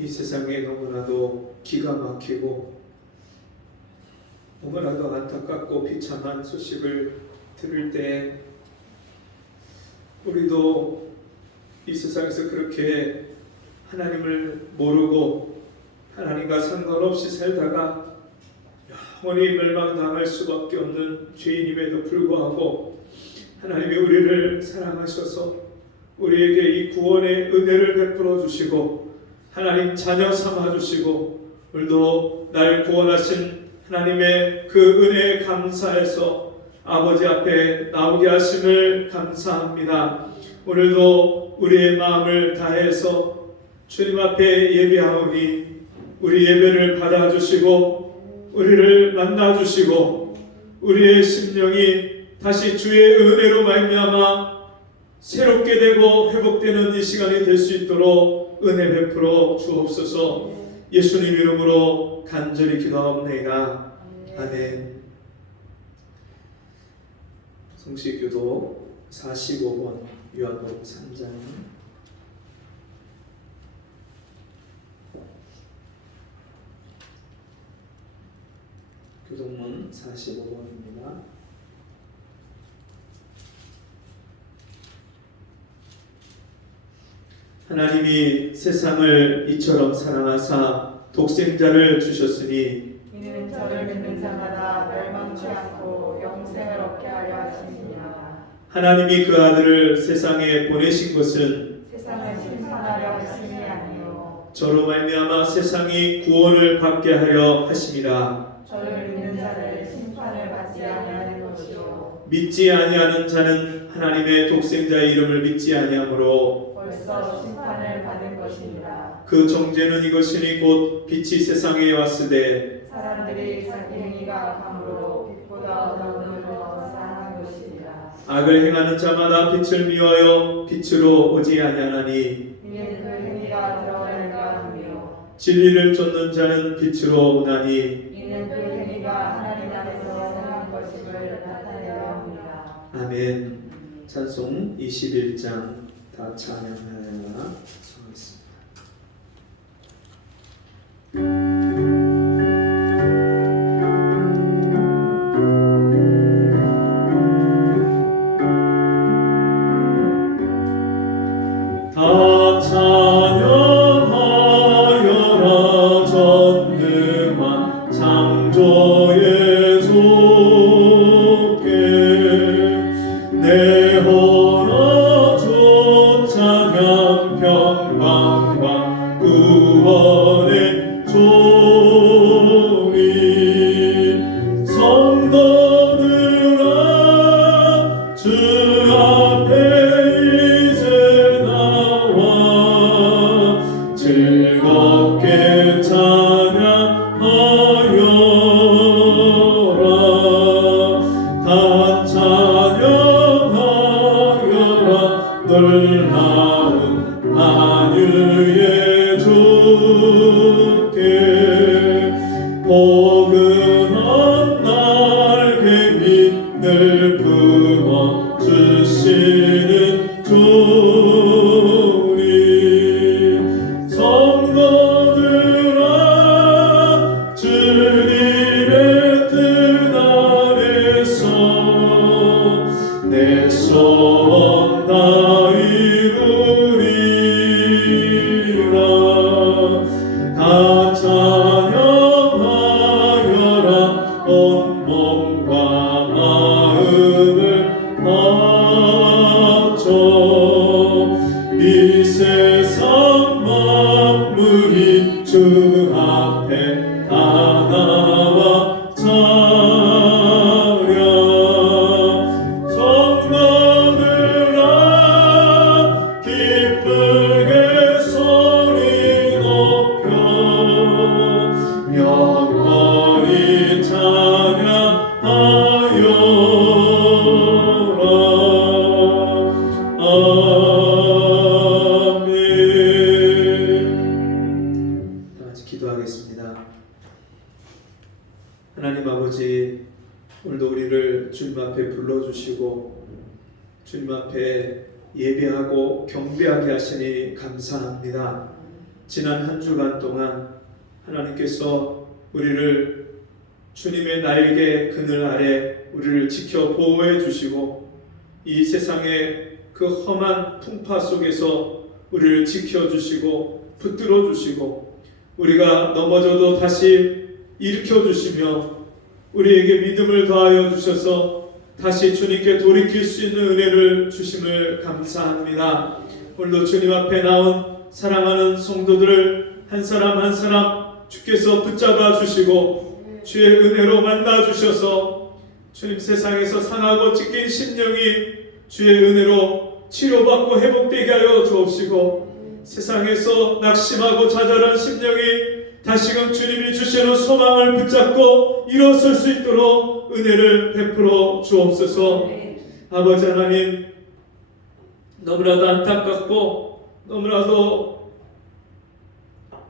이 세상에 너무나도 기가 막히고 너무나도 안타깝고 비참한 소식을 들을 때 우리도 이 세상에서 그렇게 하나님을 모르고 하나님과 상관없이 살다가 영원히 멸망당할 수밖에 없는 죄인임에도 불구하고 하나님이 우리를 사랑하셔서 우리에게 이 구원의 은혜를 베풀어 주시고 하나님 자녀 삼아 주시고 오늘도 날 구원하신 하나님의 그 은혜에 감사해서 아버지 앞에 나오게 하심을 감사합니다. 오늘도 우리의 마음을 다해서 주님 앞에 예배하오니 우리 예배를 받아주시고 우리를 만나주시고 우리의 심령이 다시 주의 은혜로 말미암아 새롭게 되고 회복되는 이 시간이 될 수 있도록 은혜 베풀어 주옵소서. 예수님 이름으로 간절히 기도하옵나이다. 아멘. 성시교도 45번 요한복음 3장 교동문 45번입니다. 하나님이 세상을 이처럼 사랑하사 독생자를 주셨으니 이는 저를 믿는 자마다 멸망치 않고 영생을 얻게 하려 하심이니라. 하나님이 그 아들을 세상에 보내신 것은 세상을 심판하려 하심이 아니요 저로 말미암아 세상이 구원을 받게 하려 하심이라. 저를 믿는 자를 심판을 받지 아니하는 것이요 믿지 아니하는 자는 하나님의 독생자의 이름을 믿지 아니하므로 벌써 심판을 받은 것이니라. 그 정죄는 이것이니 곧 빛이 세상에 왔으되 사람들이 자기 행위가 악함으로 빛보다 어두운 더 사랑한 것이니라. 악을 행하는 자마다 빛을 미워하여 빛으로 오지 아니하나니 이는 그 행위가 드러나는가 하며 진리를 쫓는 자는 빛으로 오나니 이는 그 행위가 하나님 앞에서 선한 것임을 나타내려 합니다. 아멘. 찬송 21장 다 찬양하여라 성했습니다. 다 찬양하여라 전능한 창조의 주께 내 허나 주 찬양 평강과 구원의 종이 성도들아 주 앞에 이제 나와 즐겁게 찬양하여라. 다 찬양하여라 놀라운 만유의 주께 포근한 날개 밑을 품어 주시는 주님 성도들아 주님의 뜻 아래서 내 소원 다 이루리라. 다 찬양하여라 온 몸과 마음을 바쳐 이 세상 만물이 주 앞에 다 나와 찬양 성도들아 기쁘게 소리 높여 영원히 찬양하여라. 아멘. 다 같이 기도하겠습니다. 하나님 아버지, 오늘도 우리를 주님 앞에 불러주시고 주님 앞에 예배하고 경배하게 하시니 감사합니다. 지난 한 주간 동안 하나님께서 우리를 주님의 날개 그늘 아래 우리를 지켜 보호해 주시고 이 세상의 그 험한 풍파 속에서 우리를 지켜주시고 붙들어 주시고 우리가 넘어져도 다시 일으켜 주시며 우리에게 믿음을 더하여 주셔서 다시 주님께 돌이킬 수 있는 은혜를 주심을 감사합니다. 오늘도 주님 앞에 나온 사랑하는 성도들을 한 사람 한 사람 주께서 붙잡아 주시고 주의 은혜로 만나 주셔서 주님 세상에서 상하고 찢긴 심령이 주의 은혜로 치료받고 회복되게 하여 주옵시고 세상에서 낙심하고 좌절한 심령이 다시금 주님이 주시는 소망을 붙잡고 일어설 수 있도록 은혜를 베풀어 주옵소서. 아버지 하나님, 너무나도 안타깝고 너무나도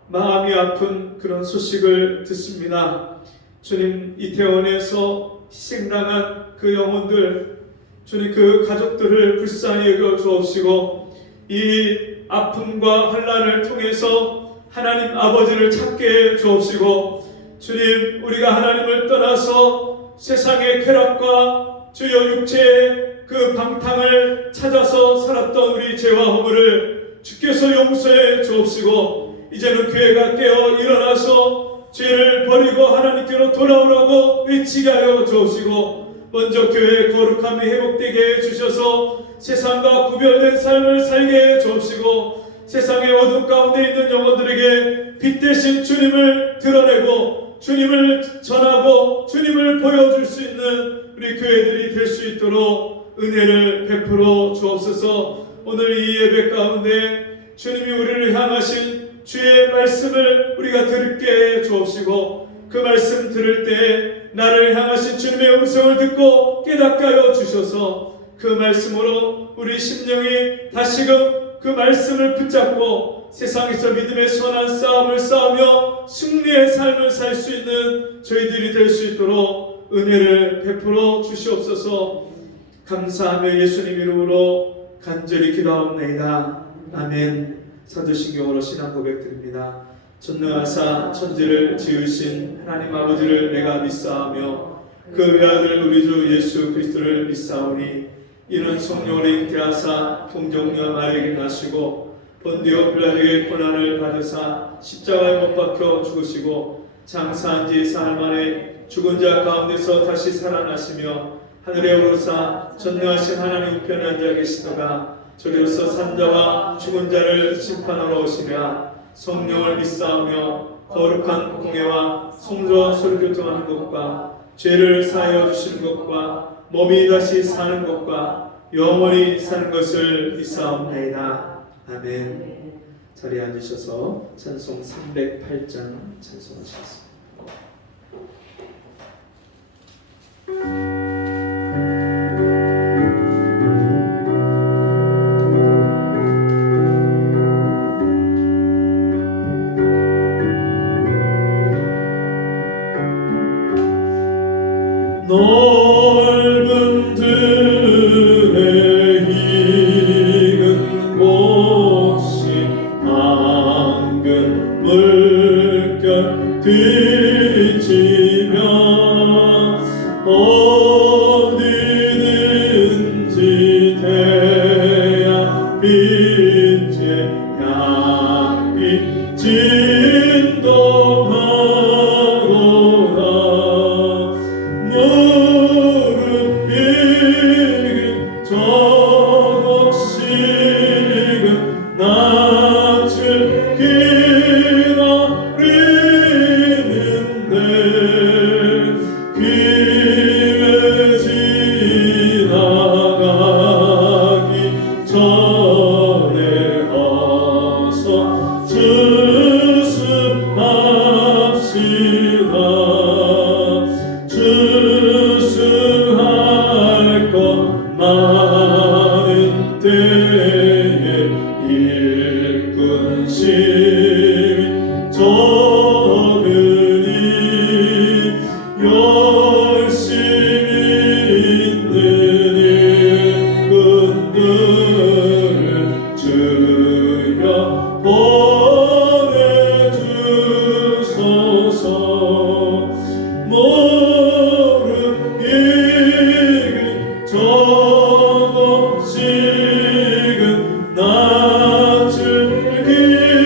마음이 아픈 그런 소식을 듣습니다. 주님, 이태원에서 희생당한 그 영혼들, 주님 그 가족들을 불쌍히 여겨 주옵시고 이 아픔과 환난을 통해서 하나님 아버지를 찾게 해 주옵시고 주님, 우리가 하나님을 떠나서 세상의 쾌락과 주여 육체의 그 방탕을 찾아서 살았던 우리 죄와 허물을 주께서 용서해 주옵시고 이제는 교회가 깨어 일어나서 죄를 버리고 하나님께로 돌아오라고 외치게 하여 주옵시고 먼저 교회의 거룩함이 회복되게 해주셔서 세상과 구별된 삶을 살게 해 주옵시고 세상의 어둠 가운데 있는 영혼들에게 빛 대신 주님을 드러내고 주님을 전하고 주님을 보여줄 수 있는 우리 교회들이 될 수 있도록 은혜를 베풀어 주옵소서. 오늘 이 예배 가운데 주님이 우리를 향하신 주의 말씀을 우리가 듣게 해 주옵시고 그 말씀 들을 때 나를 향하신 주님의 음성을 듣고 깨닫게 하여 주셔서 그 말씀으로 우리 심령이 다시금 그 말씀을 붙잡고 세상에서 믿음의 선한 싸움을 싸우며 승리의 삶을 살 수 있는 저희들이 될 수 있도록 은혜를 베풀어 주시옵소서. 감사하며 예수님 이름으로 간절히 기도하옵나이다. 아멘. 사도신경으로 신앙 고백 드립니다. 전능하사 천지를 지으신 하나님 아버지를 내가 믿사오며 그 외아들 우리 주 예수 그리스도를 믿사오니 이는 성령으로 잉태하사 동정녀 마리아에게 나시고 본디오 빌라도의 고난을 받으사 십자가에 못 박혀 죽으시고 장사한 지 사흘 만에 죽은 자 가운데서 다시 살아나시며 하늘에 오르사 전능하신 하나님 우편에 앉아 계시다가 저리로서 산자와 죽은 자를 심판하러 오시며 성령을 믿사오며 거룩한 공회와 성도와 소리교통하는 것과 죄를 사하여 주시는 것과 몸이 다시 사는 것과 영원히 사는 것을 믿사옵나이다. 아멘. 자리에 앉으셔서 찬송 308장 찬송하시겠습니다. 넓은 들에 익은 곳이 밝은 물결 뒤지며 어디든지 태양 빛에 양빛 진동하노라. 무릎 익은 저곡식은 낯을 기다리는데 기회 지나가기 전에 어서 주습합시다. 주수할 것 많은 때에 일꾼 시민 적으니 열심히 있는 일꾼들을 주여 보내 조금씩은 낯을 기다리는데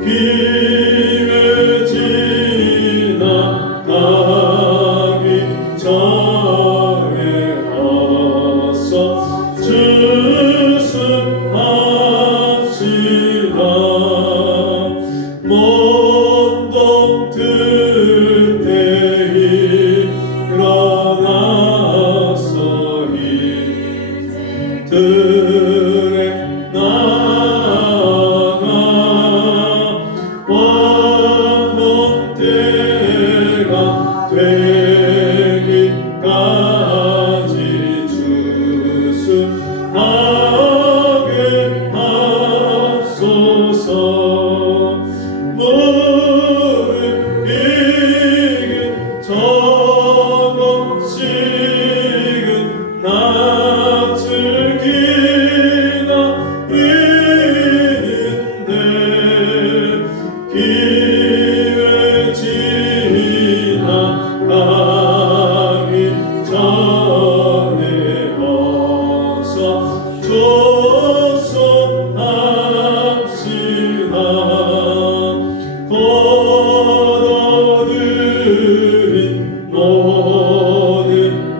기회 지나가기 전에 어서 주승합시다. 먼동 들 때에 일어나서 일들에 나가 왕혼 때가 되기까지 주승하게 하소서. 모르기는 조금씩은 낯을 기다리는데 기회 지나가기 전에 어서 조소합시다. 거둬들인 모든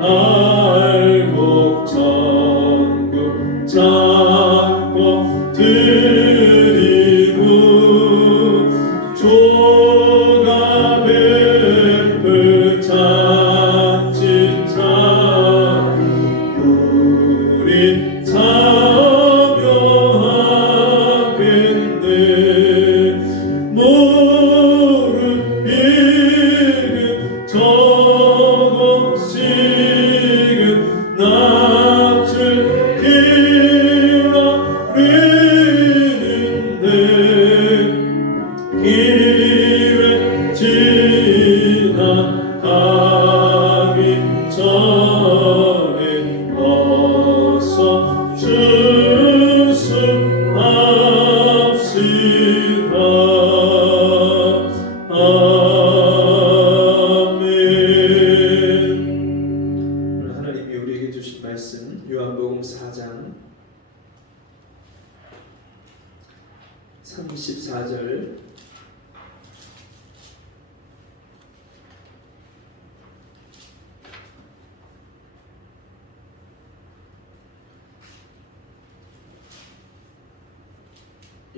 알곡 전국 잡고 드리무 조가 베풀 잔치차 우리 참여하겠네. 모르기는 조금씩은 낯을 기다리는데 기회 지나가기 전에 어서 주승합시다. 아멘. 오늘 하나님이 우리에게 주신 말씀 요한복음 4장 34절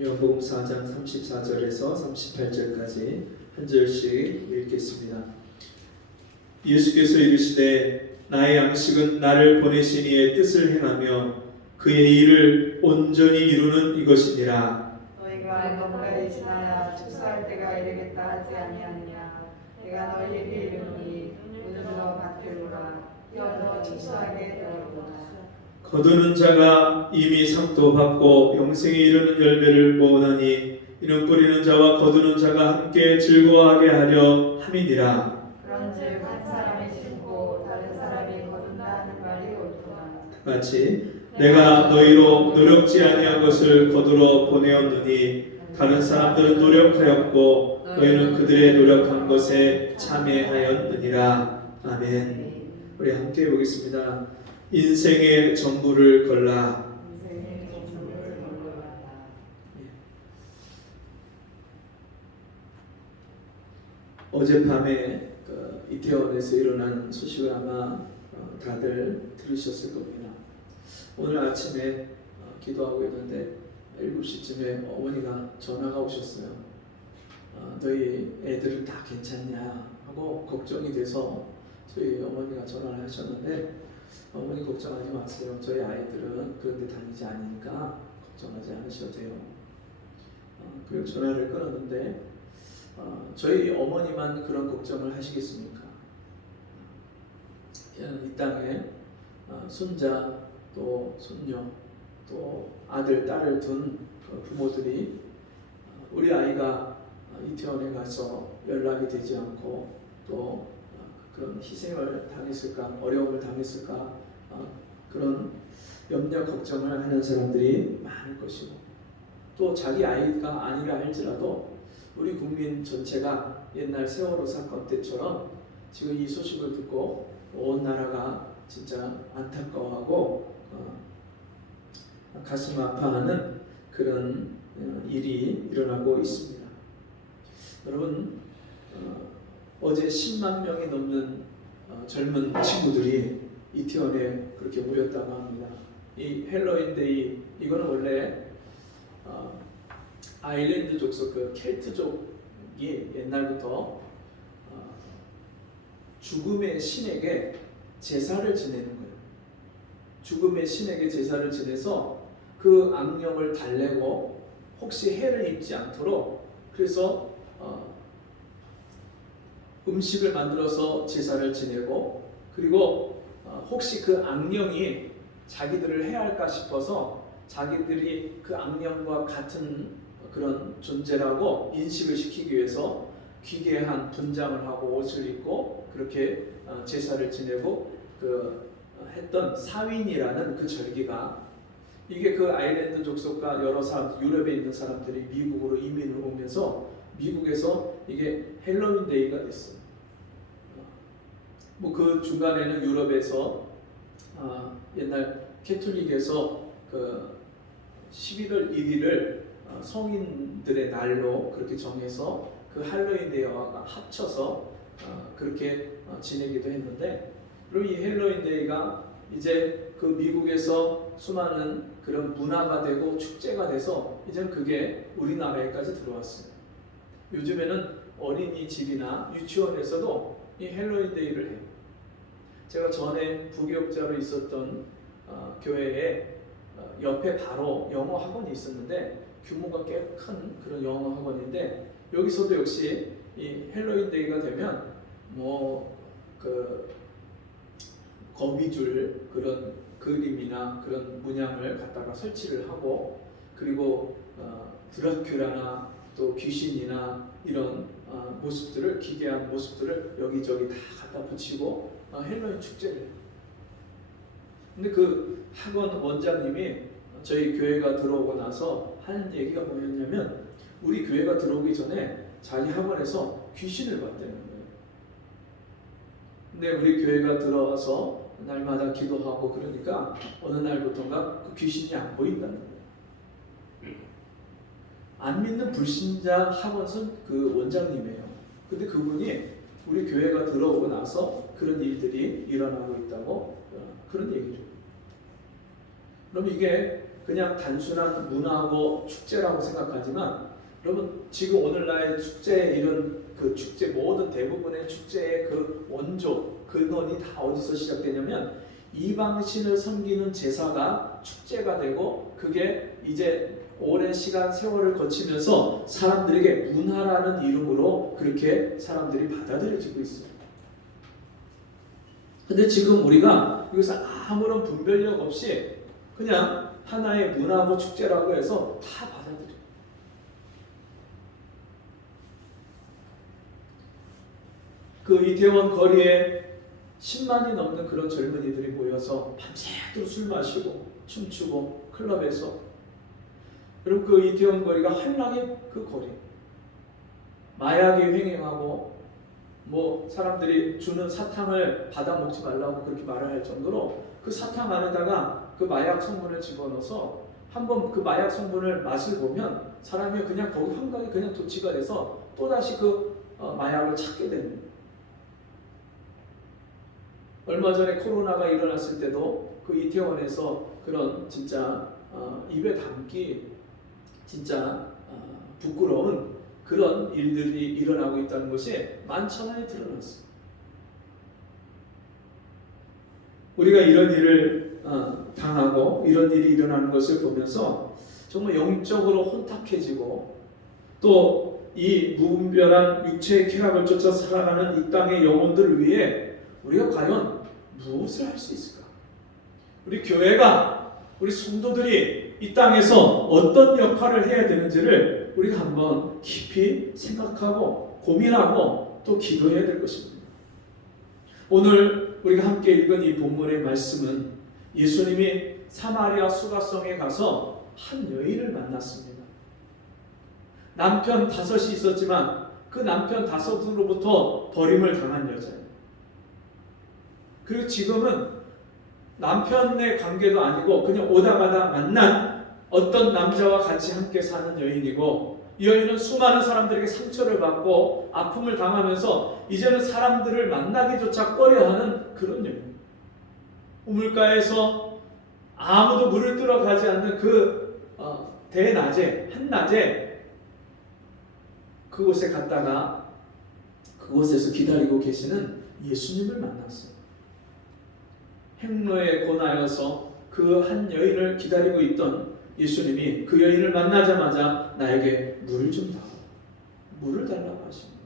요한복음 4장 34절에서 38절까지 한 절씩 읽겠습니다. 예수께서 이르시되 나의 양식은 나를 보내신 이의 뜻을 행하며 그의 일을 온전히 이루는 이것이니라. 너희가 너무까지 지나야 추수할 때가 이르겠다 하지 아니하느냐. 내가 너희에게 이르노니 눈으로 밭으로라. 이어서 추수하게 되었구나. 거두는 자가 이미 상도 받고 영생에 이르는 열매를 모으나니 이는 뿌리는 자와 거두는 자가 함께 즐거워하게 하려 함이니라. 그런즉 한 사람이 심고 다른 사람이 거둔다 하는 말이 옳도다. 같이 내가 너희로 노력지 아니한 것을 거두러 보내었느니 다른 사람들은 노력하였고 너희는 그들의 노력한 것에 참여하였느니라. 아멘. 우리 함께 보겠습니다. 인생의 전부를 걸라. 어젯밤에 이태원에서 일어난 소식을 아마 다들 들으셨을 겁니다. 오늘 아침에 기도하고 있는데 7시쯤에 어머니가 전화가 오셨어요. 너희 애들은 다 괜찮냐 하고 걱정이 돼서 저희 어머니가 전화를 하셨는데 어머니 걱정하지 마세요. 저희 아이들은 그런 데 다니지 않으니까 걱정하지 않으셔도 돼요. 그리고 전화를 끊었는데 저희 어머니만 그런 걱정을 하시겠습니까? 이 땅에 손자 또 손녀 또 아들 딸을 둔 부모들이 우리 아이가 이태원에 가서 연락이 되지 않고 또 그런 희생을 당했을까 어려움을 당했을까 그런 염려 걱정을 하는 사람들이 많을 것이고 또 자기 아이가 아니라 할지라도 우리 국민 전체가 옛날 세월호 사건 때처럼 지금 이 소식을 듣고 온 나라가 진짜 안타까워하고 가슴 아파하는 그런 일이 일어나고 있습니다. 여러분, 어제 10만 명이 넘는 젊은 친구들이 이태원에 그렇게 모였다고 합니다. 이 헬로윈데이, 이거는 원래 아일랜드 족속, 그 켈트족이 옛날부터 죽음의 신에게 제사를 지내는 거예요. 죽음의 신에게 제사를 지내서 그 악령을 달래고 혹시 해를 입지 않도록, 그래서 음식을 만들어서 제사를 지내고, 그리고 혹시 그 악령이 자기들을 해할까 싶어서 자기들이 그 악령과 같은 그런 존재라고 인식을 시키기 위해서 귀개한 분장을 하고 옷을 입고 그렇게 제사를 지내고 했던 사윈이라는 그 절기가, 이게 그 아일랜드 족속과 여러 사람, 유럽에 있는 사람들이 미국으로 이민을 오면서 미국에서 이게 헬로윈 데이가 됐어요. 뭐 그 중간에는 유럽에서 옛날 캐톨릭에서 그 11월 1일을 성인들의 날로 그렇게 정해서 그 할로윈 데이와 합쳐서 그렇게 지내기도 했는데, 그리고 이 헬로윈 데이가 이제 그 미국에서 수많은 그런 문화가 되고 축제가 돼서 이제 그게 우리나라에까지 들어왔어요. 요즘에는 어린이집이나 유치원에서도 이 헬로윈 데이를 해요. 제가 전에 부교육자로 있었던 교회에 옆에 바로 영어 학원이 있었는데, 규모가 꽤 큰 그런 영어 학원인데, 여기서도 역시 이 헬로윈 데이가 되면 그 거미줄 그런 그림이나 그런 문양을 갖다가 설치를 하고, 그리고 드라큘라나 또 귀신이나 이런 모습들을, 기괴한 모습들을 여기저기 다 갖다 붙이고 헬로윈 축제를 해요. 근데 그 학원 원장님이 저희 교회가 들어오고 나서 하는 얘기가 뭐였냐면, 우리 교회가 들어오기 전에 자기 학원에서 귀신을 봤다는 거예요. 근데 우리 교회가 들어와서 날마다 기도하고 그러니까 어느 날부터인가 그 귀신이 안 보인다는 거예요. 안 믿는 불신자 학원선 그 원장님이에요. 근데 그분이 우리 교회가 들어오고 나서 그런 일들이 일어나고 있다고 그런 얘기죠. 그럼 이게 그냥 단순한 문화고 축제라고 생각하지만, 여러분 지금 오늘날 축제, 이런 그 축제, 모든 대부분의 축제의 그 원조, 근원이 다 어디서 시작되냐면 이방신을 섬기는 제사가 축제가 되고, 그게 이제 오랜 시간 세월을 거치면서 사람들에게 문화라는 이름으로 그렇게 사람들이 받아들여지고 있어요. 근데 지금 우리가 여기서 아무런 분별력 없이 그냥 하나의 문화고 축제라고 해서 다 받아들여요. 그 이태원 거리에 10만이 넘는 그런 젊은이들이 모여서 밤새도록 술 마시고 춤추고 클럽에서, 여러분 그 이태원 거리가 환락의 그 거리, 마약이 횡행하고 뭐 사람들이 주는 사탕을 받아 먹지 말라고 그렇게 말을 할 정도로 그 사탕 안에다가 그 마약 성분을 집어넣어서 한번 그 마약 성분을 맛을 보면 사람이 그냥 거기 환각이 그냥 도취가 돼서 또다시 그 마약을 찾게 되는 거예요. 얼마 전에 코로나가 일어났을 때도 그 이태원에서 그런 진짜 입에 담기 진짜 부끄러운 그런 일들이 일어나고 있다는 것이 만천하에 드러났어요. 우리가 이런 일을 당하고 이런 일이 일어나는 것을 보면서 정말 영적으로 혼탁해지고, 또 이 무분별한 육체의 쾌락을 쫓아 살아가는 이 땅의 영혼들을 위해 우리가 과연 무엇을 할 수 있을까? 우리 교회가, 우리 성도들이 이 땅에서 어떤 역할을 해야 되는지를 우리가 한번 깊이 생각하고 고민하고 또 기도해야 될 것입니다. 오늘 우리가 함께 읽은 이 본문의 말씀은 예수님이 사마리아 수가성에 가서 한 여인을 만났습니다. 남편 5이 있었지만 그 남편 5으로부터 버림을 당한 여자예요. 그리고 지금은 남편의 관계도 아니고 그냥 오다 가다 만난 어떤 남자와 같이 함께 사는 여인이고, 이 여인은 수많은 사람들에게 상처를 받고 아픔을 당하면서 이제는 사람들을 만나기조차 꺼려하는 그런 여인. 우물가에서 아무도 물을 뜨러 가지 않는 그 대낮에, 한낮에 그곳에 갔다가 그곳에서 기다리고 계시는 예수님을 만났어요. 행로에 권하여서 그 한 여인을 기다리고 있던 예수님이 그 여인을 만나자마자 나에게 물을 좀 달라, 물을 달라고 하십니다.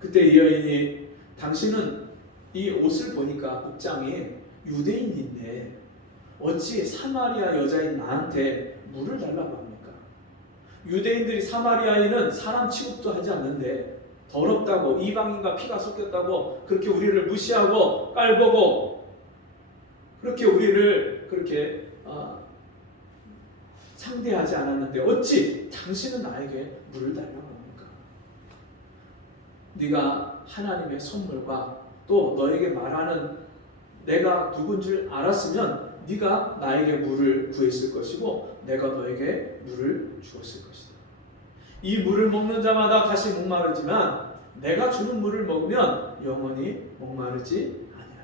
그때 이 여인이, 당신은 이 옷을 보니까 복장이 유대인인데 어찌 사마리아 여자인 나한테 물을 달라고 합니까? 유대인들이 사마리아인은 사람 취급도 하지 않는데 더럽다고, 이방인과 피가 섞였다고 그렇게 우리를 무시하고 깔보고 그렇게 우리를 그렇게 상대하지 않았는데 어찌 당신은 나에게 물을 달라고 합니까? 네가 하나님의 선물과 또 너에게 말하는 내가 누군 줄 알았으면 네가 나에게 물을 구했을 것이고 내가 너에게 물을 주었을 것이다. 이 물을 먹는 자마다 다시 목마르지만 내가 주는 물을 먹으면 영원히 목마르지 아니하리라.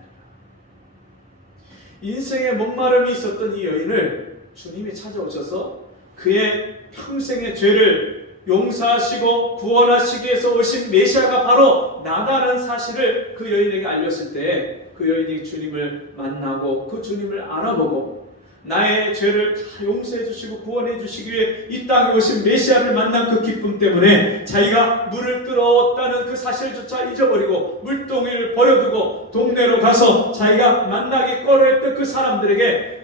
인생에 목마름이 있었던 이 여인을 주님이 찾아오셔서 그의 평생의 죄를 용서하시고 구원하시기 위해서 오신 메시아가 바로 나다라는 사실을 그 여인에게 알렸을 때 그 여인이 주님을 만나고 그 주님을 알아보고 나의 죄를 다 용서해 주시고 구원해 주시기 위해 이 땅에 오신 메시아를 만난 그 기쁨 때문에 자기가 물을 끌어왔다는 그 사실조차 잊어버리고 물동이를 버려두고 동네로 가서 자기가 만나기 꺼려했던 그 사람들에게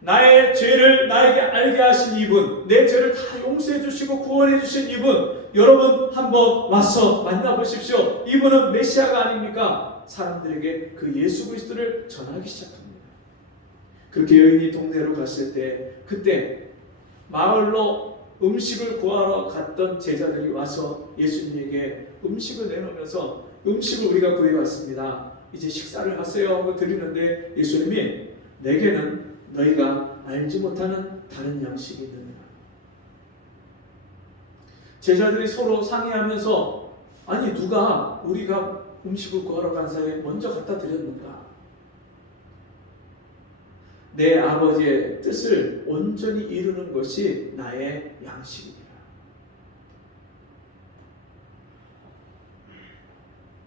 나의 죄를 나에게 알게 하신 이분, 내 죄를 다 용서해 주시고 구원해 주신 이분, 여러분 한번 와서 만나보십시오. 이분은 메시아가 아닙니까? 사람들에게 그 예수 그리스도를 전하기 시작합니다. 그렇게 여인이 동네로 갔을 때 그때 마을로 음식을 구하러 갔던 제자들이 와서 예수님에게 음식을 내놓으면서 음식을 우리가 구해왔습니다. 이제 식사를 하세요 하고 드리는데 예수님이 내게는 너희가 알지 못하는 다른 양식이 있느니라. 제자들이 서로 상의하면서 아니 누가 우리가 음식을 구하러 간 사이에 먼저 갖다 드렸는가? 내 아버지의 뜻을 온전히 이루는 것이 나의 양식이라.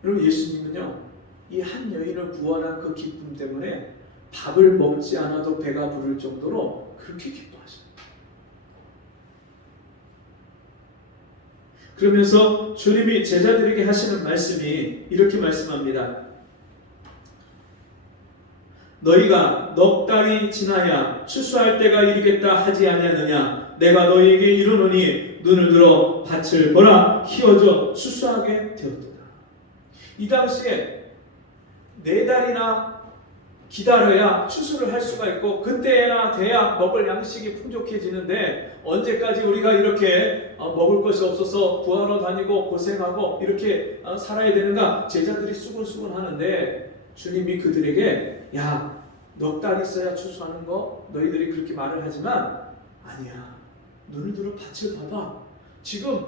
여러분 예수님은요 이 한 여인을 구원한 그 기쁨 때문에 밥을 먹지 않아도 배가 부를 정도로 그렇게 기뻐하십니다. 그러면서 주님이 제자들에게 하시는 말씀이 이렇게 말씀합니다. 너희가 넉 달이 지나야 추수할 때가 이르겠다 하지 아니하느냐? 내가 너희에게 이르노니 눈을 들어 밭을 보라, 키워져 추수하게 되었도다. 이 당시에 4달이나 기다려야 추수를 할 수가 있고 그때나 돼야 먹을 양식이 풍족해지는데 언제까지 우리가 이렇게 먹을 것이 없어서 구하러 다니고 고생하고 이렇게 살아야 되는가? 제자들이 수근수근 하는데 주님이 그들에게 야, 넉 달 있어야 추수하는 거 너희들이 그렇게 말을 하지만 아니야. 눈을 들어 밭을 봐봐. 지금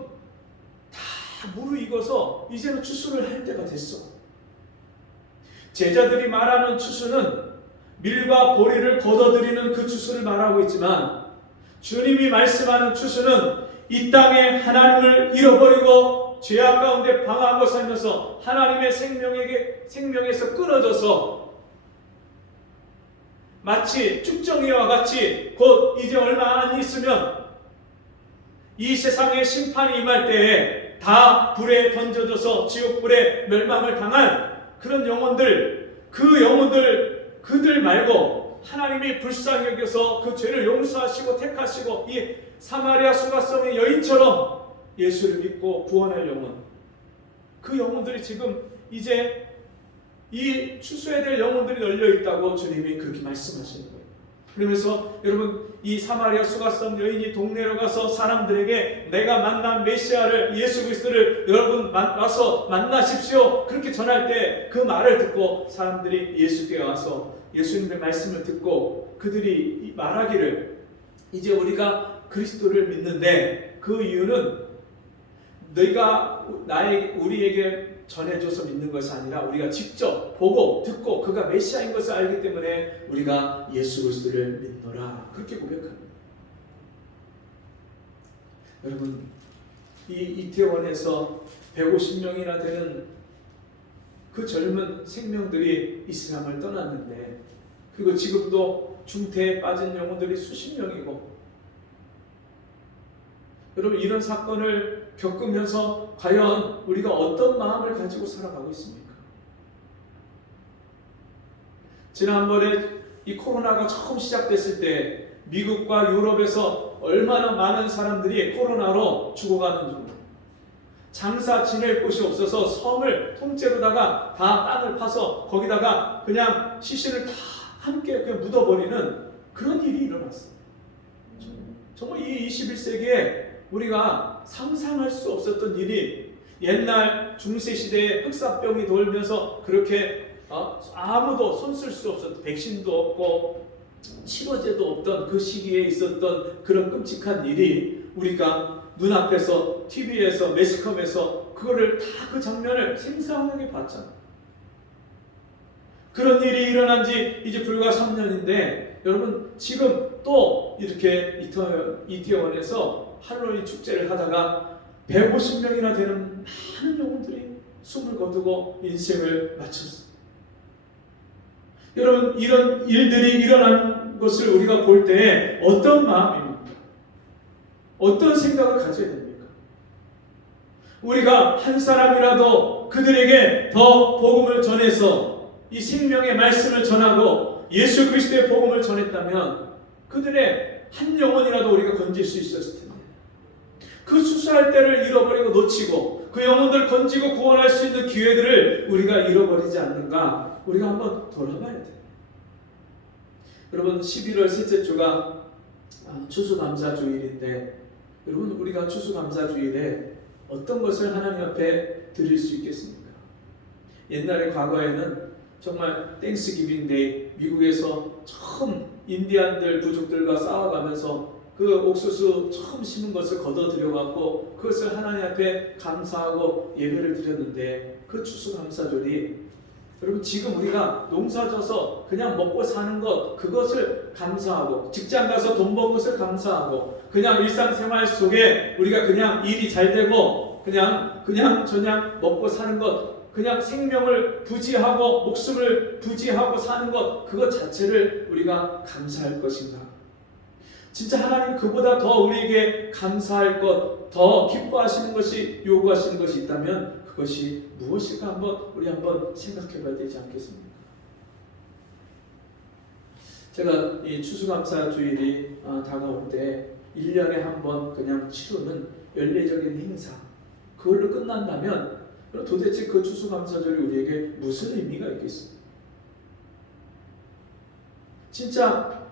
다 무르익어서 이제는 추수를 할 때가 됐어. 제자들이 말하는 추수는 밀과 보리를 걷어들이는 그 추수를 말하고 있지만 주님이 말씀하는 추수는 이 땅에 하나님을 잃어버리고 죄악 가운데 방황하고 살면서 하나님의 생명에서 끊어져서 마치 쭉정이와 같이 곧 이제 얼마 안 있으면 이 세상의 심판이 임할 때에 다 불에 던져져서 지옥불에 멸망을 당한 그런 영혼들, 그 영혼들 그들 말고 하나님이 불쌍히 여겨서 그 죄를 용서하시고 택하시고 이 사마리아 수가성의 여인처럼 예수를 믿고 구원할 영혼, 그 영혼들이 지금 이제 이 추수해야 될 영혼들이 널려 있다고 주님이 그렇게 말씀하시는 거예요. 그러면서 여러분 이 사마리아 수가성 여인이 동네로 가서 사람들에게 내가 만난 메시아를 예수 그리스도를 여러분 와서 만나십시오 그렇게 전할 때 그 말을 듣고 사람들이 예수께 와서 예수님의 말씀을 듣고 그들이 말하기를 이제 우리가 그리스도를 믿는데 그 이유는 너희가 우리에게 전해줘서 믿는 것이 아니라 우리가 직접 보고 듣고 그가 메시아인 것을 알기 때문에 우리가 예수 그리스도를 믿노라 그렇게 고백합니다. 여러분 이 이태원에서 150명이나 되는 그 젊은 생명들이 이슬람을 떠났는데 그리고 지금도 중태에 빠진 영혼들이 수십 명이고 여러분 이런 사건을 겪으면서 과연 우리가 어떤 마음을 가지고 살아가고 있습니까? 지난번에 이 코로나가 처음 시작됐을 때 미국과 유럽에서 얼마나 많은 사람들이 코로나로 죽어가는 줄 장사 지낼 곳이 없어서 섬을 통째로다가 다 땅을 파서 거기다가 그냥 시신을 다 함께 그냥 묻어버리는 그런 일이 일어났어요. 정말 이 21세기에 우리가 상상할 수 없었던 일이 옛날 중세시대에 흑사병이 돌면서 그렇게 아무도 손 쓸 수 없었던 백신도 없고 치료제도 없던 그 시기에 있었던 그런 끔찍한 일이 우리가 눈앞에서 TV에서 매스컴에서 그거를 다 그 장면을 생생하게 봤잖아요. 그런 일이 일어난 지 이제 불과 3년인데 여러분 지금 또 이렇게 이태원에서 할로윈 축제를 하다가 150명이나 되는 많은 영혼들이 숨을 거두고 인생을 마쳤어요. 여러분 이런 일들이 일어난 것을 우리가 볼 때 어떤 마음입니까? 어떤 생각을 가져야 됩니까? 우리가 한 사람이라도 그들에게 더 복음을 전해서 이 생명의 말씀을 전하고 예수 그리스도의 복음을 전했다면 그들의 한 영혼이라도 우리가 건질 수 있었을 텐데 그 수수할 때를 잃어버리고 놓치고 그 영혼들을 건지고 구원할 수 있는 기회들을 우리가 잃어버리지 않는가 우리가 한번 돌아봐야 돼요. 여러분 11월 셋째 주가 추수감사주일인데 여러분 우리가 추수감사주일에 어떤 것을 하나님 앞에 드릴 수 있겠습니까? 옛날에 과거에는 정말 땡스기빙 데이 미국에서 처음 인디안들 부족들과 싸워가면서 그 옥수수 처음 심은 것을 걷어들여갖고 그것을 하나님 앞에 감사하고 예배를 드렸는데 그 추수감사절이 여러분 지금 우리가 농사져서 그냥 먹고 사는 것 그것을 감사하고 직장 가서 돈 번 것을 감사하고 그냥 일상생활 속에 우리가 그냥 일이 잘 되고 그냥 저냥 먹고 사는 것 그냥 생명을 부지하고 목숨을 부지하고 사는 것 그것 자체를 우리가 감사할 것인가? 진짜 하나님 그보다 더 우리에게 감사할 것, 더 기뻐하시는 것이 요구하시는 것이 있다면 그것이 무엇일까 우리 한번 생각해봐야 되지 않겠습니까? 제가 이 추수감사주일이 다가올 때 1년에 한 번 그냥 치르는 연례적인 행사 그걸로 끝난다면 도대체 그 추수감사절이 우리에게 무슨 의미가 있겠습니까? 진짜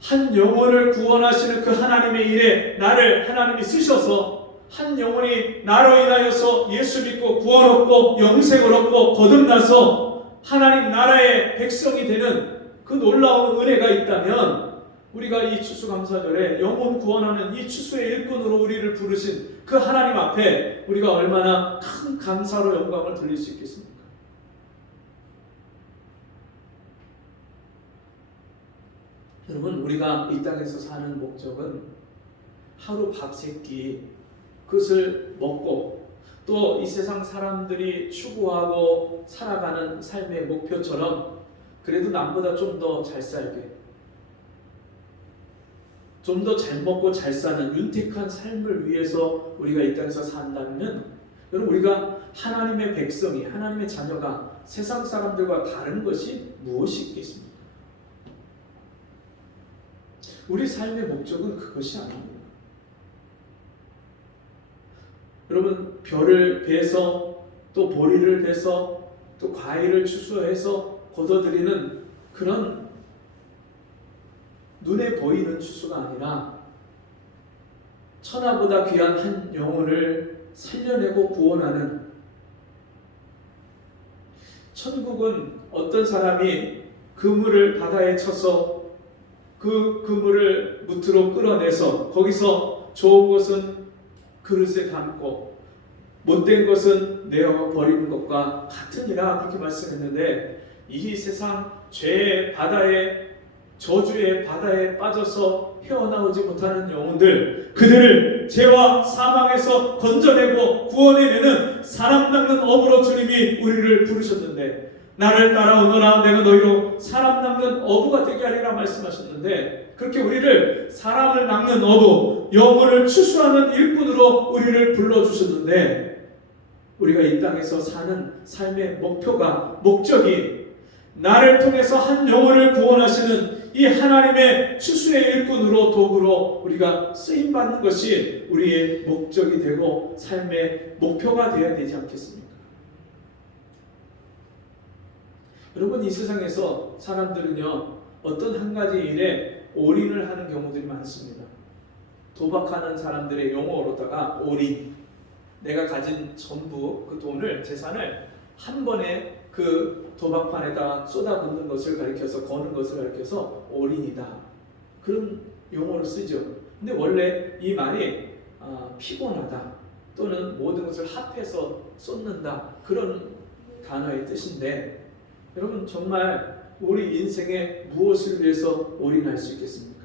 한 영혼을 구원하시는 그 하나님의 일에 나를 하나님이 쓰셔서 한 영혼이 나로 인하여서 예수 믿고 구원 얻고 영생을 얻고 거듭나서 하나님 나라의 백성이 되는 그 놀라운 은혜가 있다면 우리가 이 추수감사절에 영혼 구원하는 이 추수의 일꾼으로 우리를 부르신 그 하나님 앞에 우리가 얼마나 큰 감사로 영광을 돌릴 수 있겠습니까? 여러분 우리가 이 땅에서 사는 목적은 하루 밥 세 끼 그것을 먹고 또 이 세상 사람들이 추구하고 살아가는 삶의 목표처럼 그래도 남보다 좀 더 잘 살게 좀 더 잘 먹고 잘 사는 윤택한 삶을 위해서 우리가 이 땅에서 산다면 여러분 우리가 하나님의 백성이 하나님의 자녀가 세상 사람들과 다른 것이 무엇이 있겠습니까? 우리 삶의 목적은 그것이 아닙니다. 여러분 벼를 베서 또 보리를 베서 또 과일을 추수해서 거둬들이는 그런 눈에 보이는 추수가 아니라 천하보다 귀한 한 영혼을 살려내고 구원하는, 천국은 어떤 사람이 그물을 바다에 쳐서 그 그물을 무트로 끌어내서 거기서 좋은 것은 그릇에 담고 못된 것은 내어 버리는 것과 같으니라 그렇게 말씀했는데, 이 세상 죄의 바다에, 저주의 바다에 빠져서 헤어나오지 못하는 영혼들, 그들을 죄와 사망에서 건져내고 구원해내는 사람 낚는 어부로 주님이 우리를 부르셨는데, 나를 따라오너라 내가 너희로 사람 낚는 어부가 되게 하리라 말씀하셨는데, 그렇게 우리를 사람을 낚는 어부, 영혼을 추수하는 일꾼으로 우리를 불러주셨는데, 우리가 이 땅에서 사는 삶의 목표가, 목적이 나를 통해서 한 영혼을 구원하시는 이 하나님의 추수의 일꾼으로, 도구로 우리가 쓰임받는 것이 우리의 목적이 되고 삶의 목표가 되어야 되지 않겠습니까? 여러분, 이 세상에서 사람들은요, 어떤 한 가지 일에 올인을 하는 경우들이 많습니다. 도박하는 사람들의 용어로다가 올인, 내가 가진 전부 그 돈을, 재산을 한 번에 그 도박판에다 쏟아붓는 것을 가리켜서, 거는 것을 가리켜서 올인이다, 그런 용어를 쓰죠. 근데 원래 이 말이 피곤하다 또는 모든 것을 합해서 쏟는다, 그런 단어의 뜻인데, 여러분 정말 우리 인생에 무엇을 위해서 올인할 수 있겠습니까?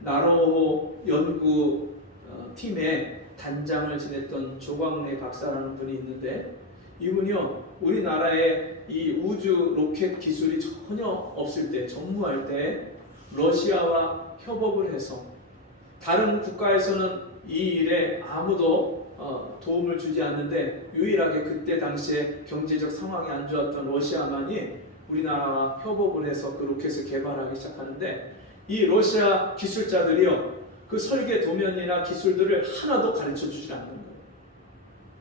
나로 연구 팀의 단장을 지냈던 조광래 박사라는 분이 있는데, 이분이요, 우리나라에 이 우주 로켓 기술이 전혀 없을 때, 전무할 때 러시아와 협업을 해서, 다른 국가에서는 이 일에 아무도 도움을 주지 않는데 유일하게 그때 당시에 경제적 상황이 안 좋았던 러시아만이 우리나라와 협업을 해서 그 로켓을 개발하기 시작하는데, 이 러시아 기술자들이요, 그 설계 도면이나 기술들을 하나도 가르쳐 주지 않는 거예요.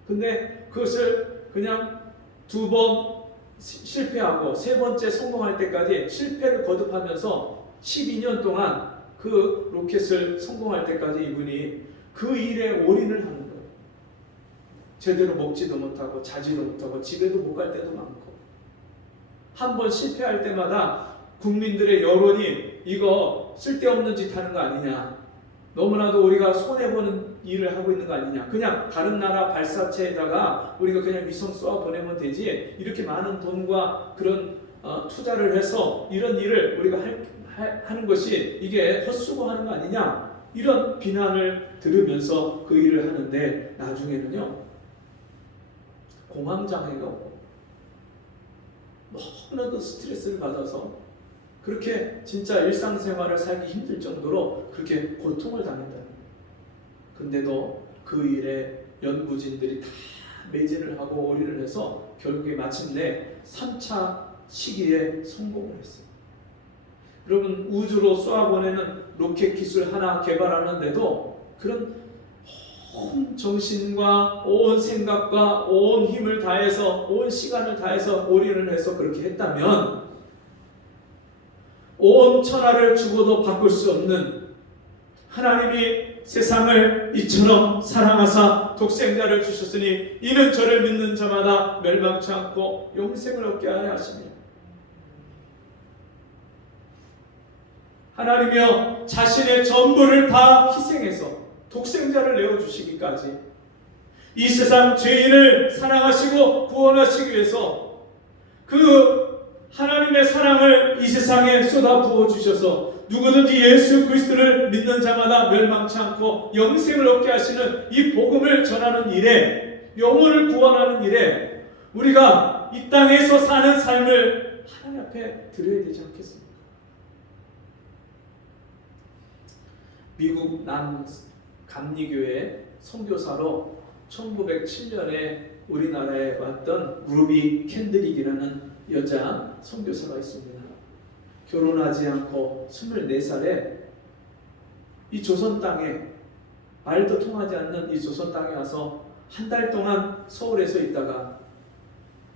근데 그것을 그냥 2번 실패하고 3번째 성공할 때까지 실패를 거듭하면서 12년 동안 그 로켓을 성공할 때까지 이분이 그 일에 올인을 하는 거예요. 제대로 먹지도 못하고 자지도 못하고 집에도 못 갈 때도 많고, 한 번 실패할 때마다 국민들의 여론이 이거 쓸데없는 짓 하는 거 아니냐, 너무나도 우리가 손해보는 일을 하고 있는 거 아니냐, 그냥 다른 나라 발사체에다가 우리가 그냥 위성 쏘아 보내면 되지, 이렇게 많은 돈과 그런 투자를 해서 이런 일을 우리가 하는 것이 이게 헛수고하는 거 아니냐, 이런 비난을 들으면서 그 일을 하는데, 나중에는요 공황장애가 오고 너무나도 스트레스를 받아서 그렇게 진짜 일상생활을 살기 힘들 정도로 그렇게 고통을 당한다는 거예요. 근데도 그 일에 연구진들이 다 매진을 하고 올인을 해서 결국에 마침내 3차 시기에 성공을 했어요. 여러분, 우주로 쏘아보내는 로켓 기술 하나 개발하는데도 그런 온 정신과 온 생각과 온 힘을 다해서, 온 시간을 다해서 올인을 해서 그렇게 했다면, 온 천하를 주고도 바꿀 수 없는 하나님이 세상을 이처럼 사랑하사 독생자를 주셨으니 이는 저를 믿는 자마다 멸망치 않고 영생을 얻게 하려 하시니, 하나님이여 자신의 전부를 다 희생해서 독생자를 내어주시기까지 이 세상 죄인을 사랑하시고 구원하시기 위해서 그 하나님의 사랑을 이 세상에 쏟아 부어 주셔서 누구든지 예수 그리스도를 믿는 자마다 멸망치 않고 영생을 얻게 하시는 이 복음을 전하는 일에, 영혼을 구원하는 일에 우리가 이 땅에서 사는 삶을 하나님 앞에 드려야 되지 않겠습니까? 미국 남감리교회 선교사로 1907년에 우리나라에 왔던 루비 캔드릭이라는 여자 선교사가 있습니다. 결혼하지 않고 24살에 이 조선 땅에, 말도 통하지 않는 이 조선 땅에 와서 한 달 동안 서울에서 있다가,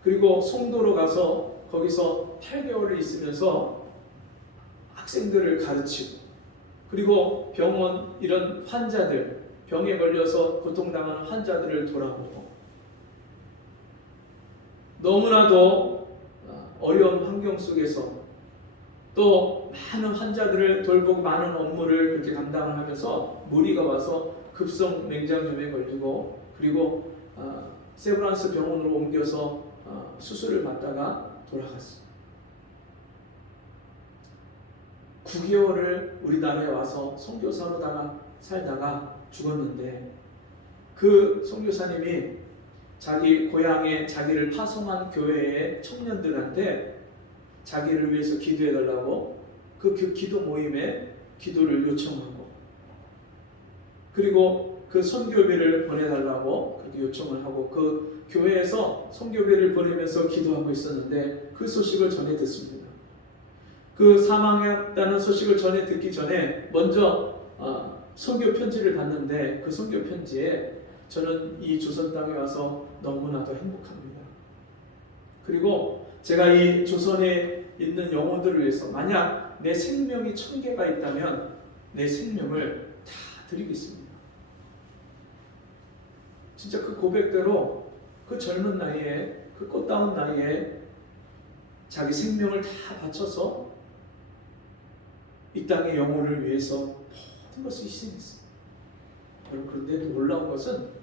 그리고 송도로 가서 거기서 8개월을 있으면서 학생들을 가르치고 그리고 병원 이런 환자들 병에 걸려서 고통당하는 환자들을 돌아보고 너무나도 어려운 환경 속에서 또 많은 환자들을 돌보고 많은 업무를 그렇게 감당을 하면서 무리가 와서 급성 맹장염에 걸리고 그리고 세브란스 병원으로 옮겨서 수술을 받다가 돌아갔어요. 9개월을 우리나라에 와서 선교사로다가 살다가 죽었는데 그 선교사님이 자기 고향에 자기를 파송한 교회의 청년들한테 자기를 위해서 기도해 달라고 그 기도 모임에 기도를 요청하고 그리고 그 선교비를 보내달라고 그렇게 요청을 하고 그 교회에서 선교비를 보내면서 기도하고 있었는데 그 소식을 전해 듣습니다. 그 사망했다는 소식을 전해 듣기 전에 먼저 선교 편지를 받는데 그 선교 편지에 저는 이 조선 땅에 와서 너무나도 행복합니다. 그리고 제가 이 조선에 있는 영혼들을 위해서 만약 내 생명이 1000개가 있다면 내 생명을 다 드리겠습니다. 진짜 그 고백대로 그 젊은 나이에 그 꽃다운 나이에 자기 생명을 다 바쳐서 이 땅의 영혼을 위해서 모든 것을 희생했어요. 그런데 놀라운 것은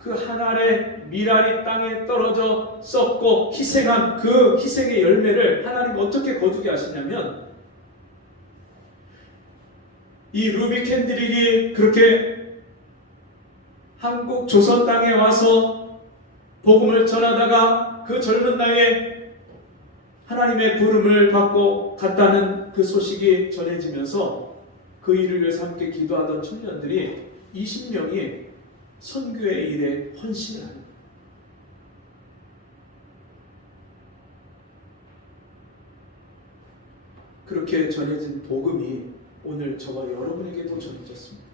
그 한 알의 밀알이 땅에 떨어져 썩고 희생한 그 희생의 열매를 하나님 어떻게 거두게 하시냐면 이 루비 캔드릭이 그렇게 한국 조선 땅에 와서 복음을 전하다가 그 젊은 나이에 하나님의 부름을 받고 갔다는 그 소식이 전해지면서 그 일을 위해서 함께 기도하던 청년들이 20명이 선교의 일에 헌신을 합니다. 그렇게 전해진 복음이 오늘 저와 여러분에게도 전해졌습니다.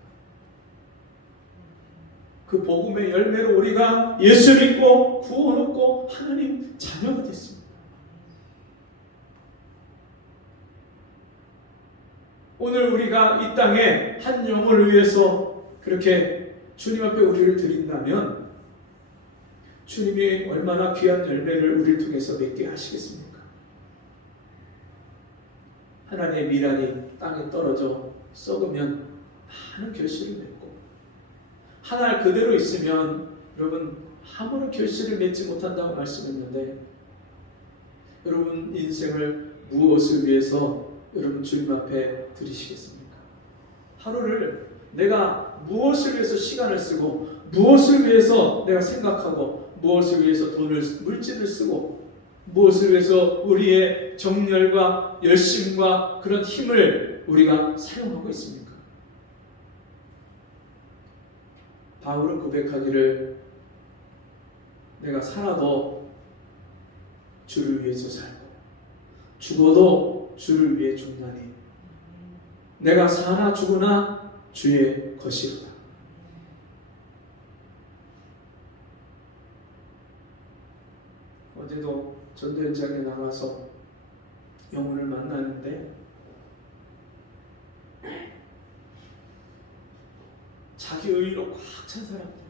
그 복음의 열매로 우리가 예수 믿고 구원 얻고 하나님 자녀가 됐습니다. 오늘 우리가 이 땅에 한 영혼을 위해서 그렇게 주님 앞에 우리를 드린다면 주님이 얼마나 귀한 열매를 우리를 통해서 맺게 하시겠습니까? 하나님의 미랄이 땅에 떨어져 썩으면 많은 결실을 맺고 한 알 그대로 있으면 여러분 아무런 결실을 맺지 못한다고 말씀했는데 여러분 인생을 무엇을 위해서 여러분 주님 앞에 드리시겠습니까? 하루를 내가 무엇을 위해서 시간을 쓰고 무엇을 위해서 내가 생각하고 무엇을 위해서 돈을 물질을 쓰고 무엇을 위해서 우리의 정열과 열심과 그런 힘을 우리가 사용하고 있습니까? 바울은 고백하기를 내가 살아도 주를 위해서 살고 죽어도 주를 위해 죽나니 내가 사나 죽으나 주의 것이로다. 어제도 전도 현장에 나가서 영혼을 만나는데 자기 의의로 꽉 찬 사람들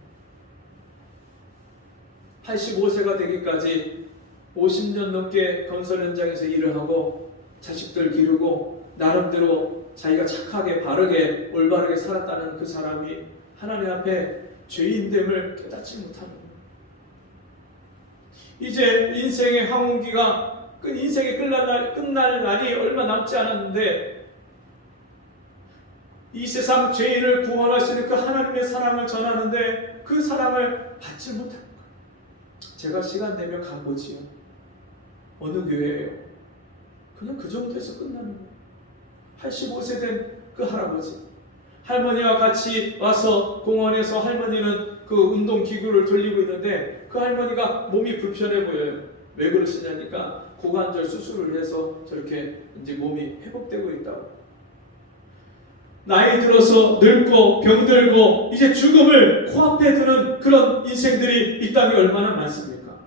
85세가 되기까지 50년 넘게 건설 현장에서 일을 하고 자식들 기르고 나름대로 자기가 착하게 바르게 올바르게 살았다는 그 사람이 하나님 앞에 죄인됨을 깨닫지 못하는 거예요. 이제 인생의 황혼기가 인생이 끝날 날이 얼마 남지 않았는데 이 세상 죄인을 구원하시는 그 하나님의 사랑을 전하는데 그 사랑을 받지 못하는 거예요. 제가 시간 되면 가보지요. 어느 교회예요? 그냥 그 정도에서 끝나는 거예요. 85세 된 그 할아버지 할머니와 같이 와서 공원에서 할머니는 그 운동기구를 돌리고 있는데 그 할머니가 몸이 불편해 보여요. 왜 그러시냐니까 고관절 수술을 해서 저렇게 이제 몸이 회복되고 있다고. 나이 들어서 늙고 병들고 이제 죽음을 코앞에 두는 그런 인생들이 이 땅에 얼마나 많습니까?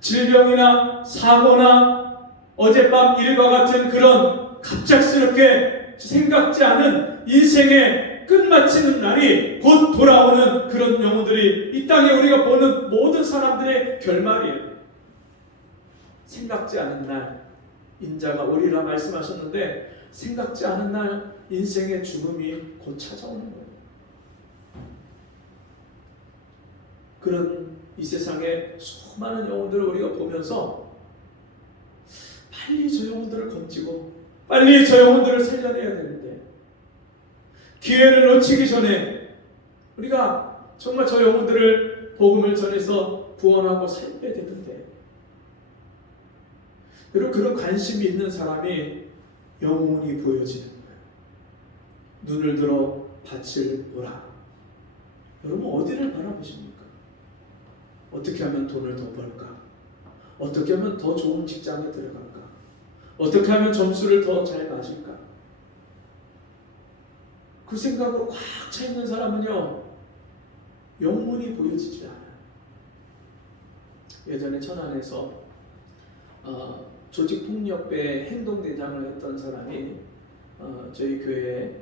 질병이나 사고나 어젯밤 일과 같은 그런 갑작스럽게 생각지 않은 인생의 끝마치는 날이 곧 돌아오는 그런 영혼들이 이 땅에 우리가 보는 모든 사람들의 결말이에요. 생각지 않은 날 인자가 오리라 말씀하셨는데 생각지 않은 날 인생의 죽음이 곧 찾아오는 거예요. 그런 이 세상의 수많은 영혼들을 우리가 보면서 빨리 저 영혼들을 건지고 빨리 저 영혼들을 살려내야 되는데 기회를 놓치기 전에 우리가 정말 저 영혼들을 복음을 전해서 구원하고 살려야 되는데 여러분 그런 관심이 있는 사람이 영혼이 보여지는 거예요. 눈을 들어 밭을 보라. 여러분 어디를 바라보십니까? 어떻게 하면 돈을 더 벌까? 어떻게 하면 더 좋은 직장에 들어갈까? 어떻게 하면 점수를 더 잘 맞을까? 그 생각으로 꽉 차 있는 사람은요 영혼이 보여지지 않아요. 예전에 천안에서 조직폭력배 행동대장을 했던 사람이 저희 교회에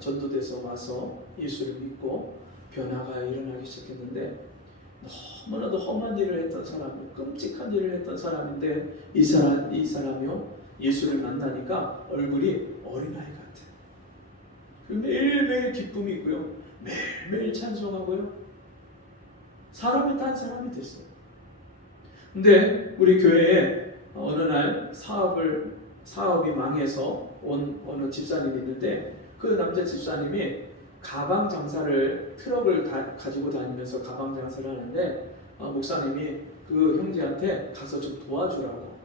전도돼서 와서 예수를 믿고 변화가 일어나기 시작했는데 너무나도 험한 일을 했던 사람, 끔찍한 일을 했던 사람인데 이 사람이요 예수를 만나니까 얼굴이 어린아이 같아요. 매일매일 기쁨이 있고요, 매일매일 찬송하고요, 사람이 딴 사람이 됐어요. 근데 우리 교회에 어느 날 사업이 망해서 온 어느 집사님이 있는데 그 남자 집사님이 가방 장사를 트럭을 가지고 다니면서 가방 장사를 하는데 목사님이 그 형제한테 가서 좀 도와주라고.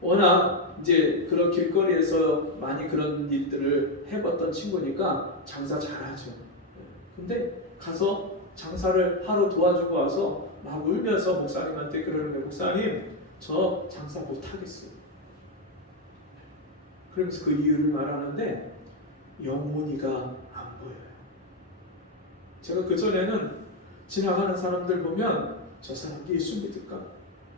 워낙 이제 그런 길거리에서 많이 그런 일들을 해봤던 친구니까 장사 잘하죠. 근데 가서 장사를 하루 도와주고 와서 막 울면서 목사님한테 그러는 거예요. 목사님, 저 장사 못하겠어요. 그러면서 그 이유를 말하는데 영혼이가 안 보여요. 제가 그전에는 지나가는 사람들 보면 저 사람 예수 믿을까?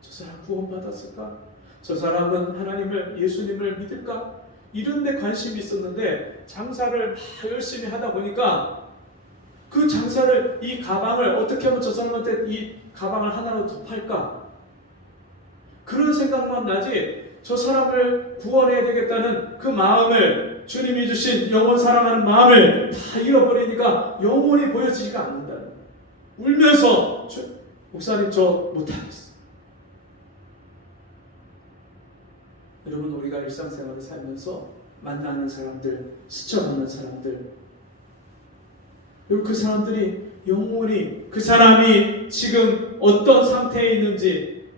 저 사람 구원받았을까? 저 사람은 하나님을, 예수님을 믿을까? 이런 데 관심이 있었는데 장사를 막 열심히 하다 보니까 그 장사를, 이 가방을 어떻게 하면 저 사람한테 이 가방을 하나로 더 팔까? 그런 생각만 나지 저 사람을 구원해야 되겠다는 그 마음을, 주님이 주신 영혼 사랑하는 마음을 다 잃어버리니까 영혼이 보여지지가 않는다. 울면서 목사님 저 못하겠어. 여러분 우리가 일상생활을 살면서 만나는 사람들, 스쳐가는 사람들, 그 사람들이 영혼이, 그 사람이 지금 어떤 상태에 있는지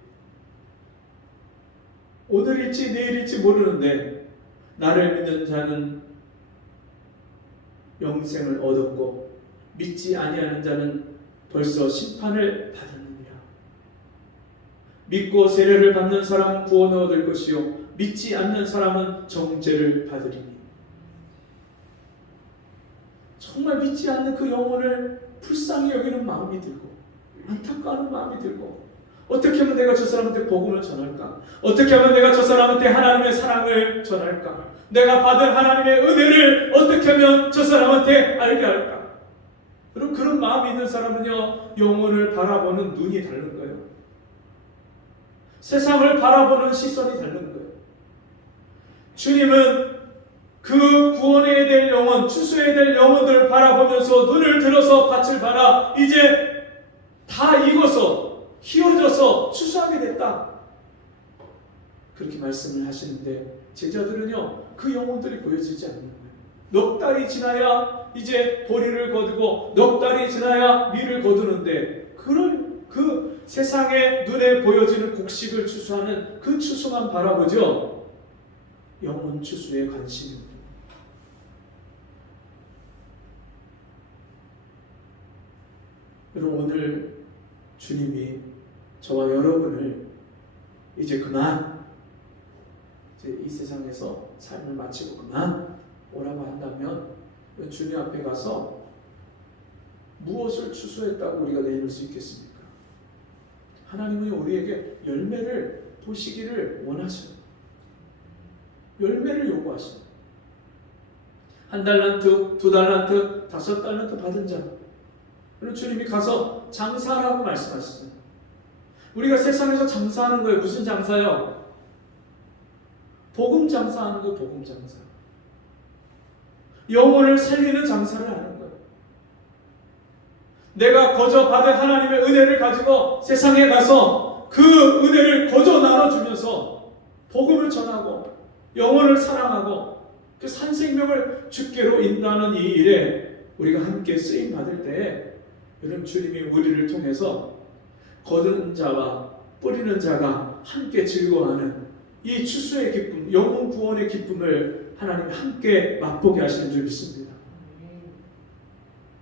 오늘일지 내일일지 모르는데 나를 믿는 자는 영생을 얻었고 믿지 아니하는 자는 벌써 심판을 받았느니라. 믿고 세례를 받는 사람은 구원을 얻을 것이요 믿지 않는 사람은 정죄를 받으리니. 정말 믿지 않는 그 영혼을 불쌍히 여기는 마음이 들고 안타까운 마음이 들고 어떻게 하면 내가 저 사람한테 복음을 전할까? 어떻게 하면 내가 저 사람한테 하나님의 사랑을 전할까? 내가 받은 하나님의 은혜를 어떻게 하면 저 사람한테 알게 할까? 여러분 그런 마음이 있는 사람은요 영혼을 바라보는 눈이 다른 거예요. 세상을 바라보는 시선이 다른 거예요. 주님은 그 구원해야 될 영혼, 추수해야 될 영혼들을 바라보면서 눈을 들어서 밭을 봐라. 이제 다 익어서 휘어져서 추수하게 됐다. 그렇게 말씀을 하시는데 제자들은요 그 영혼들이 보여지지 않는 거예요. 넉 달이 지나야 이제 보리를 거두고 넉 달이 지나야 밀을 거두는데 그런 그 세상의 눈에 보여지는 곡식을 추수하는 그 추수만 바라보죠. 영혼 추수에 관심이 없는 거예요. 여러분 오늘 주님이 저와 여러분을 이제 그만 이제 이 세상에서 삶을 마치고 그만 오라고 한다면 주님 앞에 가서 무엇을 추수했다고 우리가 내놓을 수 있겠습니까? 하나님은 우리에게 열매를 보시기를 원하셔요. 열매를 요구하셔요. 1달란트, 2달란트, 5달란트 받은 자, 그럼 주님이 가서 장사하라고 말씀하시죠. 우리가 세상에서 장사하는 거예요. 무슨 장사요? 복음 장사하는 거, 복음 장사. 영혼을 살리는 장사를 하는 거예요. 내가 거저 받은 하나님의 은혜를 가지고 세상에 가서 그 은혜를 거저 나눠주면서 복음을 전하고 영혼을 사랑하고 그 산 생명을 주께로 인도하는 이 일에 우리가 함께 쓰임 받을 때, 여러분, 주님이 우리를 통해서 거두는 자와 뿌리는 자가 함께 즐거워하는 이 추수의 기쁨, 영혼 구원의 기쁨을 하나님이 함께 맛보게 하시는 줄 믿습니다.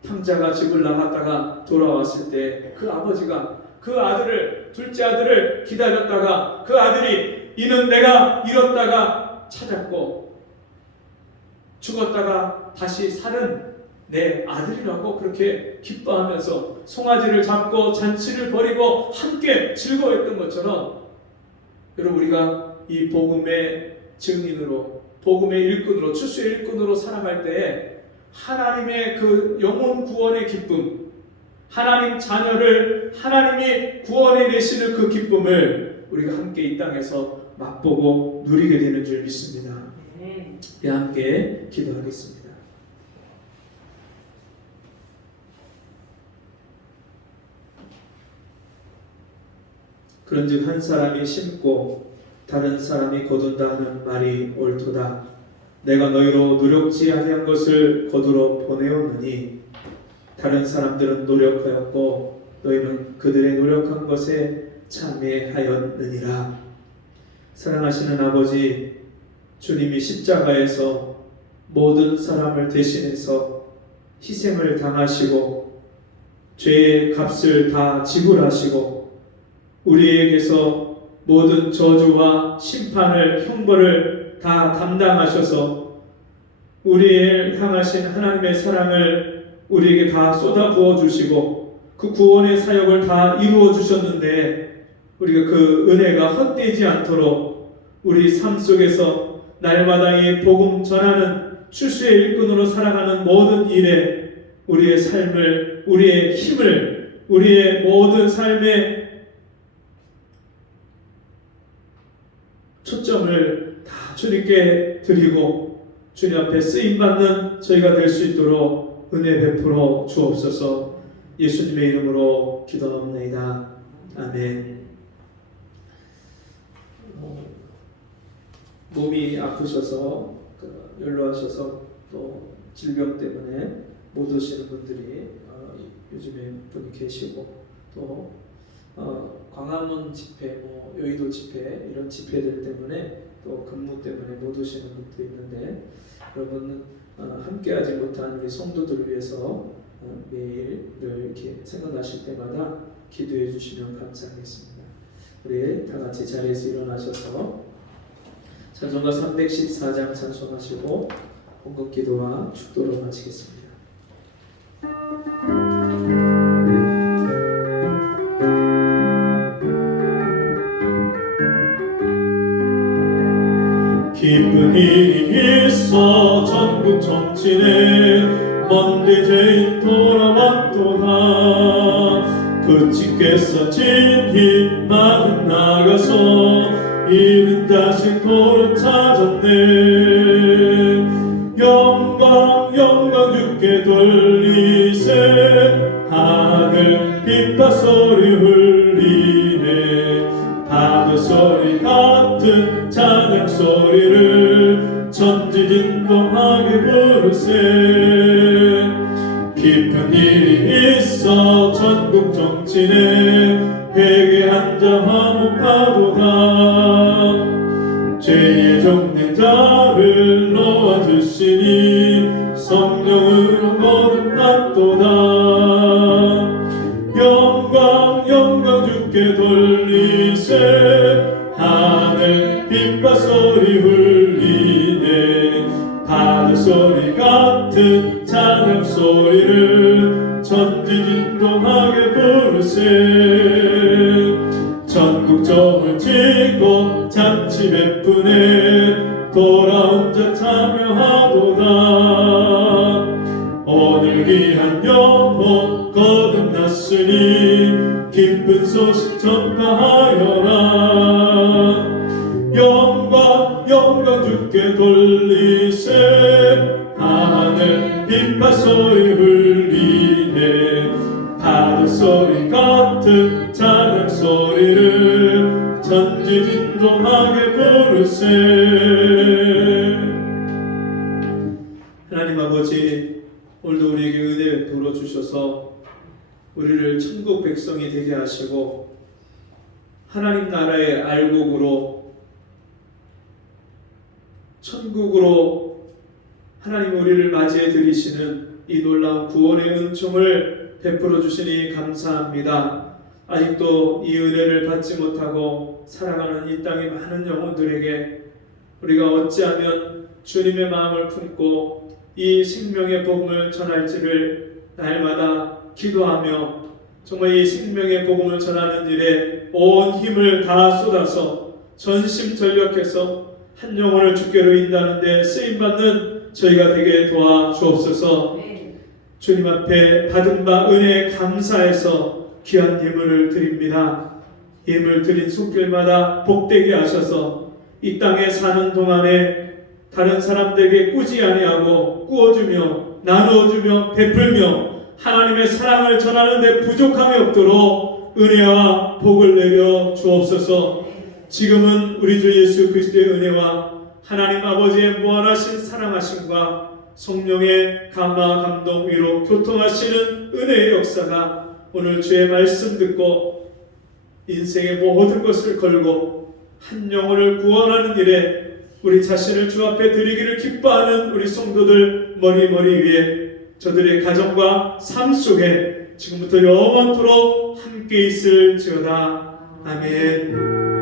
탕자가 집을 나갔다가 돌아왔을 때 그 아버지가 그 아들을, 둘째 아들을 기다렸다가 그 아들이 이는 내가 잃었다가 찾았고 죽었다가 다시 살은 내 아들이라고 그렇게 기뻐하면서 송아지를 잡고 잔치를 벌이고 함께 즐거워했던 것처럼, 여러분, 우리가 이 복음의 증인으로, 복음의 일꾼으로, 추수의 일꾼으로 살아갈 때에 하나님의 그 영혼 구원의 기쁨, 하나님 자녀를 하나님이 구원해 내시는 그 기쁨을 우리가 함께 이 땅에서 맛보고 누리게 되는 줄 믿습니다. 함께 기도하겠습니다. 그런즉 한 사람이 심고 다른 사람이 거둔다 하는 말이 옳도다. 내가 너희로 노력지 아니한 것을 거두러 보내었느니 다른 사람들은 노력하였고 너희는 그들의 노력한 것에 참여하였느니라. 사랑하시는 아버지, 주님이 십자가에서 모든 사람을 대신해서 희생을 당하시고 죄의 값을 다 지불하시고 우리에게서 모든 저주와 심판을, 형벌을 다 담당하셔서 우리를 향하신 하나님의 사랑을 우리에게 다 쏟아 부어 주시고 그 구원의 사역을 다 이루어 주셨는데, 우리가 그 은혜가 헛되지 않도록 우리 삶 속에서 날마다 이 복음 전하는 추수의 일꾼으로 살아가는 모든 일에 우리의 삶을, 우리의 힘을, 우리의 모든 삶의 초점을 다 주님께 드리고 주님 앞에 쓰임받는 저희가 될 수 있도록 은혜 베풀어 주옵소서. 예수님의 이름으로 기도합니다. 아멘. 몸이 아프셔서 연로하셔서 또 질병 때문에 못 오시는 분들이 요즘에 분이 계시고, 또 광화문 집회, 여의도 집회, 이런 집회들 때문에 또 근무 때문에 못 오시는 분도 있는데, 여러분 함께하지 못한 우리 성도들을 위해서 매일 늘 이렇게 생각나실 때마다 기도해 주시면 감사하겠습니다. 우리 다 같이 자리에서 일어나셔서 찬송가 314장 찬송하시고 헌금 기도와 축도로 마치겠습니다. 기쁜 일이 있어 전국 정치네 먼 죄인 돌아왔도다. 부친께서 진히 마음 나가서 이른 자식 도로 찾았네. 영광 영광 주께 돌리세. 하늘 빛바 소리 흘리네. 파도 소리 같은 찬양 소리를 천지진동하게 부르세. 깊은 일이 있어 전국 정치네. 회개한 자 화목하도다. 죄의 종된 자를 놓아주시니 성령으로 거듭났도다. 영광 영광 주께 돌리세. 하늘 빛과 소리 흘리네. 파도 소리 같은 찬양 소리를 천지진동하게 부르세. 전국 점을 치고 주시고 잔치 베푸네 돌아온 자 참여하도다. 오늘 귀한 영혼 거듭났으니 기쁜 소식 전파하여라. 영광 주께 돌리세 하늘 빛바 소리 흘리네 파도 소리 같은 찬양 소리를 전지진동하게 부르세. 하나님 아버지, 오늘도 우리에게 은혜 베풀어 주셔서 우리를 천국 백성이 되게 하시고 하나님 나라의 알곡으로 천국으로 하나님 우리를 맞이해 드리시는 이 놀라운 구원의 은총을 베풀어 주시니 감사합니다. 아직도 이 은혜를 받지 못하고 살아가는 이 땅의 많은 영혼들에게 우리가 어찌하면 주님의 마음을 품고 이 생명의 복음을 전할지를 날마다 기도하며 정말 이 생명의 복음을 전하는 일에 온 힘을 다 쏟아서 전심전력해서 한 영혼을 주께로 인도하는 데 쓰임받는 저희가 되게 도와주옵소서. 주님 앞에 받은 바 은혜에 감사해서 귀한 예물을 드립니다. 예물 드린 손길마다 복되게 하셔서 이 땅에 사는 동안에 다른 사람들에게 꾸지 아니하고 꾸어주며 나누어주며 베풀며 하나님의 사랑을 전하는 데 부족함이 없도록 은혜와 복을 내려 주옵소서. 지금은 우리 주 예수 그리스도의 은혜와 하나님 아버지의 무한하신 사랑하심과 성령의 감화 감동 위로 교통하시는 은혜의 역사가 오늘 주의 말씀 듣고 인생의 모든 것을 걸고 한 영혼을 구원하는 일에 우리 자신을 주 앞에 드리기를 기뻐하는 우리 성도들 머리 위에 저들의 가정과 삶 속에 지금부터 영원토록 함께 있을지어다. 아멘.